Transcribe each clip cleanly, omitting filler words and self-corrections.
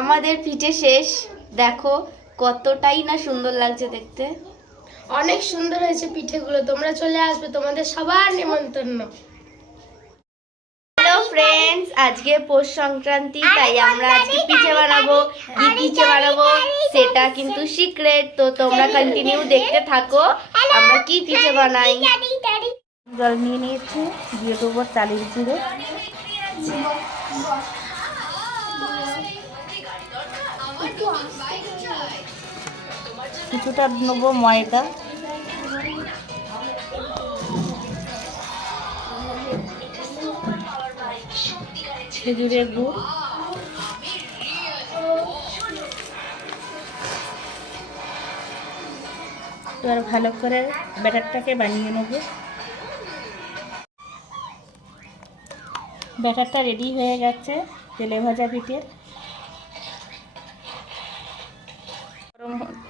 আমাদের পিঠে শেষ। দেখো কতটাই না সুন্দর লাগছে দেখতে। অনেক সুন্দর হয়েছে পিঠেগুলো, তোমরা চলে আসবে, তোমাদের সবার নিমন্ত্রণ। হ্যালো ফ্রেন্ডস, আজকে পৌষ সংক্রান্তি, তাই আমরা আজকে পিঠে বানাবো। কি পিঠে বানাবো সেটা কিন্তু সিক্রেট, তো তোমরা কন্টিনিউ দেখতে থাকো আমরা কি পিঠে বানাই। জল নিয়ে নিয়েছি, দিয়ে দেবো চালের গুঁড়ো, কিছুটা নেবো ময়দা, খেজুরের গুড়, এবার ভালো করে ব্যাটারটাকে বানিয়ে নেব। ব্যাটারটা রেডি হয়ে গেছে তেলে ভাজা পিঠের।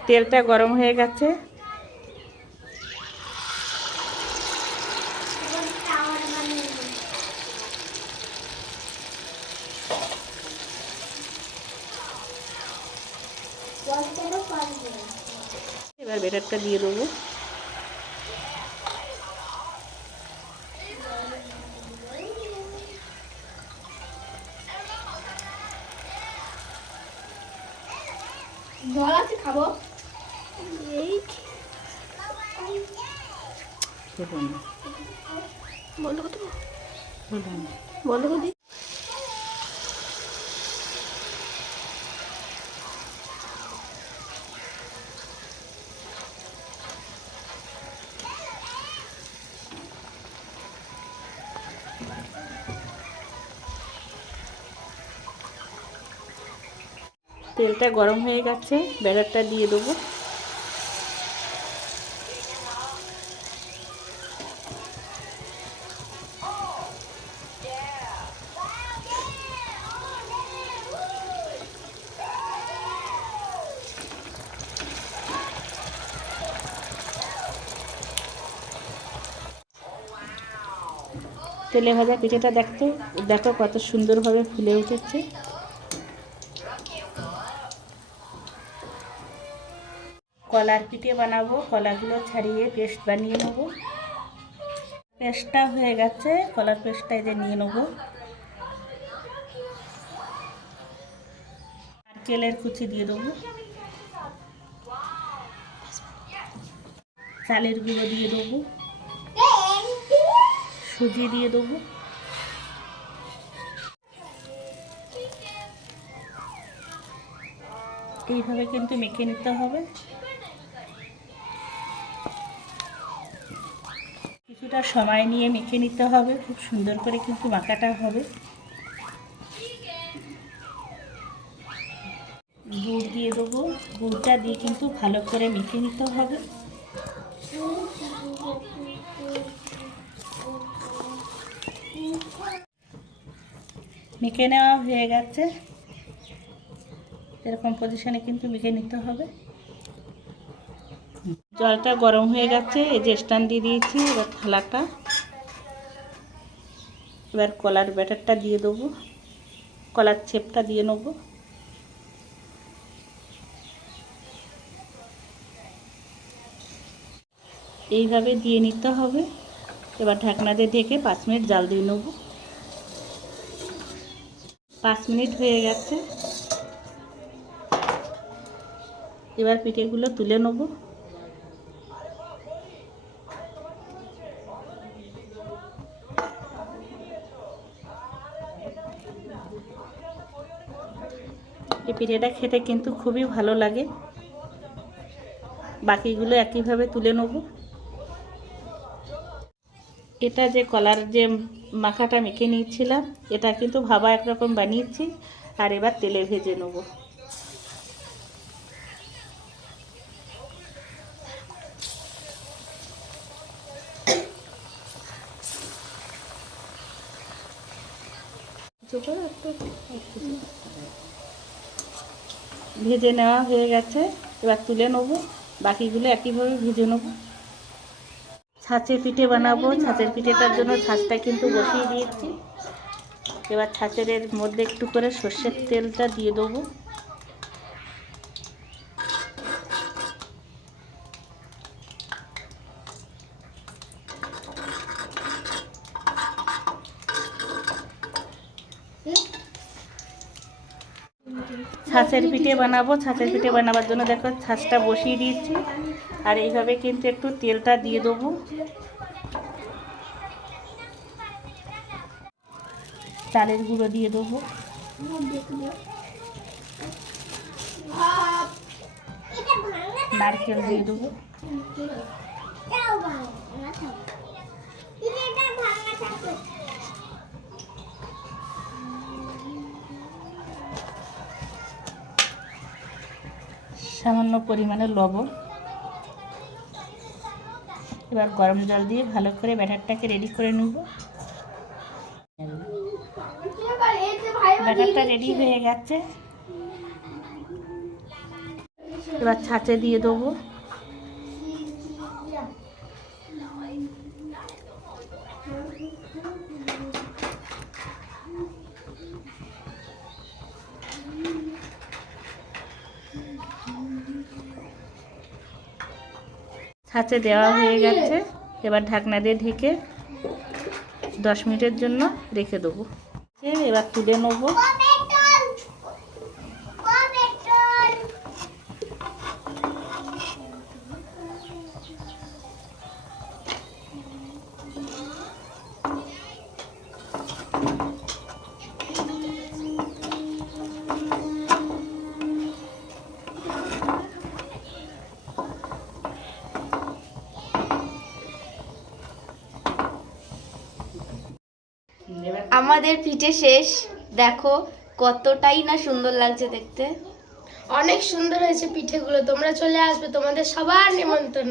তেলটা গরম হয়ে গেছে, এবার ব্যাটারটা দিয়ে দেবো। খাবো বন্ধ করতে বন্ধ করে দিই। তেলটা গরম হয়ে গেছে, ব্যাটারটা দিয়ে দেবো। তেলে ভাজা পিঠেটা দেখো কত সুন্দরভাবে ফুলে উঠেছে। কলার পিঠে বানাবো, কলাগুলো ছাড়িয়ে পেস্ট বানিয়ে নেব। পেস্টটা হয়ে গেছে, কলার পেস্টটা যে নিয়ে নেব। নারকেলের কুচি দিয়ে দেবো, চালের গুঁড়ো দিয়ে দেবো, সুজি দিয়ে দেবো, এইভাবে কিন্তু মেখে নিতে হবে। কিছুটা সময় নিয়ে মেখে নিতে হবে, খুব সুন্দর করে কিন্তু মাখাটা হবে। গুড় দিয়ে দেবো, গুড়টা দিয়ে কিন্তু ভালো করে মেখে নিতে হবে। মেখে নেওয়া হয়ে গেছে, এরকম পজিশনে কিন্তু মেখে নিতে হবে। জলটা গরম হয়ে গেছে, এই যে স্ট্যান্ড দিয়ে দিয়েছি। এবার থালাটা, এবার কলার ব্যাটারটা দিয়ে দেবো, কলার ছেপটা দিয়ে নেব। এইভাবে দিয়ে নিতে হবে। এবার ঢাকনা দিয়ে ঢেকে 5 মিনিট জাল দিয়ে নেব। 5 মিনিট হয়ে গেছে, এবার পিঠেগুলো তুলে নেব। এই পিঠেটা খেতে কিন্তু খুবই ভালো লাগে। বাকিগুলো একইভাবে তুলে নেব। এটা যে কলার যে মাখাটা মেখে নিয়েছিলাম, এটা কিন্তু ভাবা একরকম বানিয়েছি, আর এবার তেলে ভেজে নেব। ভেজে নেওয়া হয়ে গেছে, এবার তুলে নেব। বাকিগুলো একইভাবে ভেজে নেব। ছাঁচে পিঠে বানাবো, ছাঁচের পিঠেটার জন্য ছাঁচটা কিন্তু বসিয়ে দিয়েছি। এবার ছাঁচের মধ্যে একটু করে সর্ষের তেলটা দিয়ে দেবো। ছাঁচের পিঠে বানাবো। ছাঁচের পিঠে বানাবার জন্য দেখো ছাঁচটা বসিয়ে দিয়েছি, আর এইভাবে কিন্তু একটু তেলটা দিয়ে দেবো। চালের গুঁড়ো দিয়ে দেবো, নারকেল দিয়ে দেবো, সামান্য পরিমাণে লবণ। এবার গরম জল দিয়ে ভালো করে ব্যাটারটাকে রেডি করে নেব। ব্যাটারটা রেডি হয়ে গেছে, এবার ছাঁচে দিয়ে দেবো। ছাঁচে দেওয়া হয়ে গেছে, এবার ঢাকনা দিয়ে ঢেকে 10 মিনিটের জন্য রেখে দেবো। এবার তুলে নেবো। আমাদের পিঠে শেষ। দেখো কতটাই না সুন্দর লাগছে দেখতে। অনেক সুন্দর হয়েছে পিঠেগুলো, তোমরা চলে আসবে, তোমাদের সবার নিমন্ত্রণ।